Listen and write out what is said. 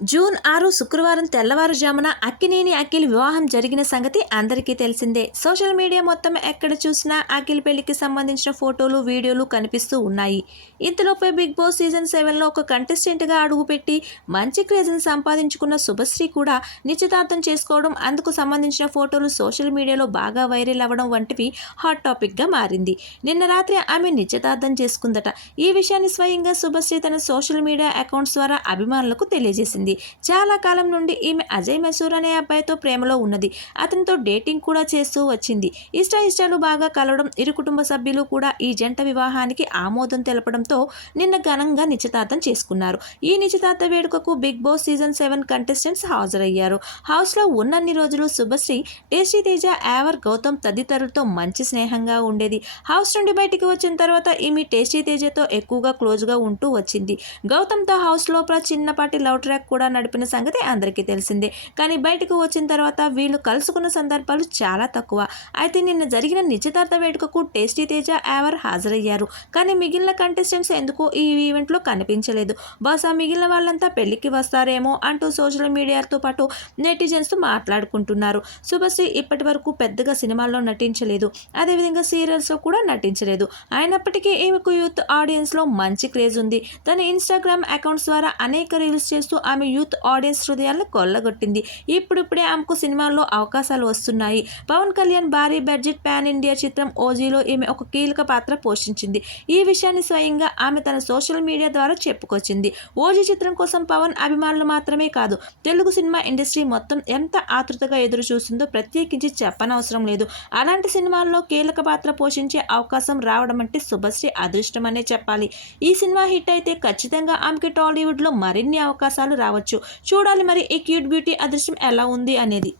June ఆరు శుక్రవారం తెల్లవారుజామున అక్కినేని అఖిల్ వివాహం జరిగిన సంగతి అందరికీ తెలిసిందే. సోషల్ మీడియా మొత్తం ఎక్కడ చూసినా అఖిల్ పెళ్ళికి సంబంధించిన ఫోటోలు వీడియోలు కనిపిస్తూ ఉన్నాయి. ఇంతలోపే బిగ్ బాస్ సీజన్ సెవెన్లో ఒక కంటెస్టెంట్గా అడుగుపెట్టి మంచి క్రేజ్ని సంపాదించుకున్న శుభశ్రీ కూడా నిశ్చితార్థం చేసుకోవడం అందుకు సంబంధించిన ఫోటోలు సోషల్ మీడియాలో బాగా వైరల్ అవ్వడం వంటివి హాట్ టాపిక్గా మారింది. నిన్న రాత్రి ఆమె నిశ్చితార్థం చేసుకుందట. ఈ విషయాన్ని స్వయంగా శుభశ్రీ తన సోషల్ మీడియా అకౌంట్స్ ద్వారా అభిమానులకు తెలియజేసింది. చాలా కాలం నుండి ఈమె అజయ్ మసూర్ అనే అబ్బాయితో ప్రేమలో ఉన్నది. అతనితో డేటింగ్ కూడా చేస్తూ వచ్చింది. ఇష్ట ఇష్టాలు బాగా కలవడం ఇరు కుటుంబ సభ్యులు కూడా ఈ జంట వివాహానికి ఆమోదం తెలపడంతో నిన్న ఘనంగా నిశ్చితార్థం చేసుకున్నారు. ఈ నిశ్చితార్థ వేడుకకు Bigg Boss season seven contestants హాజరయ్యారు. హౌస్లో ఉన్నన్ని రోజులు శుభశ్రీ టేస్టీ తేజ యావర్ గౌతమ్ తదితరులతో మంచి స్నేహంగా ఉండేది. హౌస్ నుండి బయటికి వచ్చిన తర్వాత ఈమె టేస్టీ తేజతో ఎక్కువగా క్లోజ్గా ఉంటూ వచ్చింది. గౌతమ్తో హౌస్ లోపల చిన్నపాటి లవ్ ట్రాక్ కూడా నడిపిన సంగతి అందరికీ తెలిసిందే. కానీ బయటకు వచ్చిన తర్వాత వీళ్ళు కలుసుకున్న సందర్భాలు చాలా తక్కువ. అయితే నిన్న జరిగిన నిశ్చితార్థ వేడుకకు టేస్టీ తేజ యావర్ హాజరయ్యారు. కానీ మిగిలిన కంటెస్టెంట్స్ ఎందుకో ఈ ఈవెంట్లో కనిపించలేదు? బహుశా మిగిలిన వాళ్ళంతా పెళ్ళికి వస్తారేమో అంటూ సోషల్ మీడియాతో పాటు నెటిజన్స్ మాట్లాడుకుంటున్నారు. శుభశ్రీ ఇప్పటి వరకు పెద్దగా సినిమాల్లో నటించలేదు. అదేవిధంగా సీరియల్స్లో కూడా నటించలేదు. అయినప్పటికీ ఈమెకు యూత్ ఆడియన్స్లో మంచి క్రేజ్ ఉంది. తన ఇన్స్టాగ్రామ్ అకౌంట్స్ ద్వారా అనేక రీల్స్ చేస్తూ ఆమె యూత్ ఆడియన్స్ హృదయాలను కొల్లగొట్టింది. ఇప్పుడిప్పుడే ఆమెకు సినిమాల్లో అవకాశాలు వస్తున్నాయి. పవన్ కళ్యాణ్ భారీ బడ్జెట్ పాన్ ఇండియా చిత్రం ఓజీలో ఈమె ఒక కీలక పాత్ర పోషించింది. ఈ విషయాన్ని స్వయంగా ఆమె తన సోషల్ మీడియా ద్వారా చెప్పుకొచ్చింది. ఓజీ చిత్రం కోసం పవన్ అభిమానులు మాత్రమే కాదు తెలుగు సినిమా ఇండస్ట్రీ మొత్తం ఎంత ఆతృతగా ఎదురు చూస్తుందో ప్రత్యేకించి చెప్పనవసరం లేదు. అలాంటి సినిమాల్లో కీలక పాత్ర పోషించే అవకాశం రావడం అంటే శుభశ్రీ అదృష్టమనే చెప్పాలి. ఈ సినిమా హిట్ అయితే ఖచ్చితంగా ఆమెకి టాలీవుడ్లో మరిన్ని అవకాశాలు రావచ్చు. చూడాలి మరి ఈ క్యూట్ బ్యూటీ అదృష్టం ఎలా ఉంది అనేది.